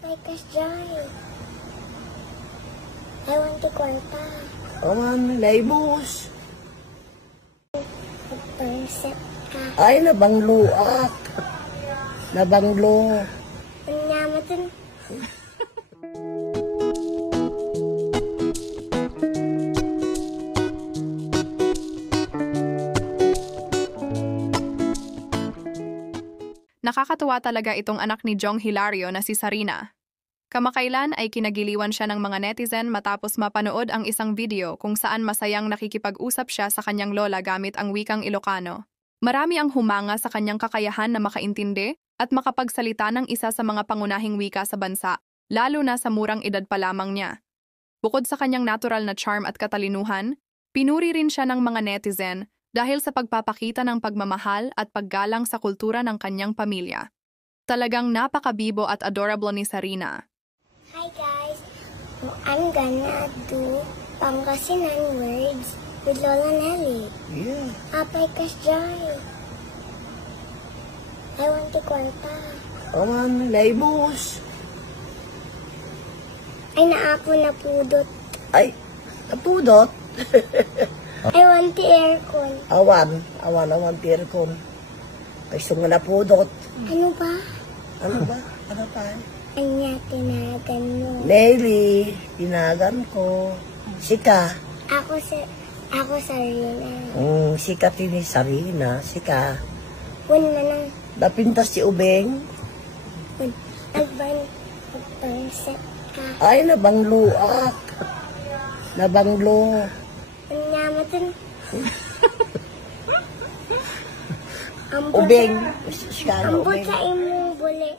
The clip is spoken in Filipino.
Apay kas Joy. I want to kwarta. Aman, laibos. Magpangsep ka. Ay, nabangluak. Nabanglo. Panyamatin. Nakakatuwa talaga itong anak ni Jong Hilario na si Sarina. Kamakailan ay kinagiliwan siya ng mga netizen matapos mapanood ang isang video kung saan masayang nakikipag-usap siya sa kanyang lola gamit ang wikang Ilocano. Marami ang humanga sa kanyang kakayahan na makaintindi at makapagsalita ng isa sa mga pangunahing wika sa bansa, lalo na sa murang edad pa lamang niya. Bukod sa kanyang natural na charm at katalinuhan, pinuri rin siya ng mga netizen dahil sa pagpapakita ng pagmamahal at paggalang sa kultura ng kanyang pamilya. Talagang napakabibo at adorable ni Sarina. Hi guys, I'm gonna do Pangasinan words with Lola Nelly. Yeah. Apay kas Joy. I want to kwarta. Aman, laibos. Ay naapo na pudot. Ay, napudot. I want the aircon. Awan, pirkon. Ay, sunga napudot. Ano ba? Ano ba? Ano pa? Anya tinagan mo. Nelly, tinagan ko. Sika. Ako sa Rina. Sika tini Sarina. Sika. Wun manang. Napintas si Ubeng. Wun. Magpangsep ka. Ay, nabangluak. Nabanglo. Panyamatin. Ubeng. Sika, Ambot Ubeng. sa imong buli.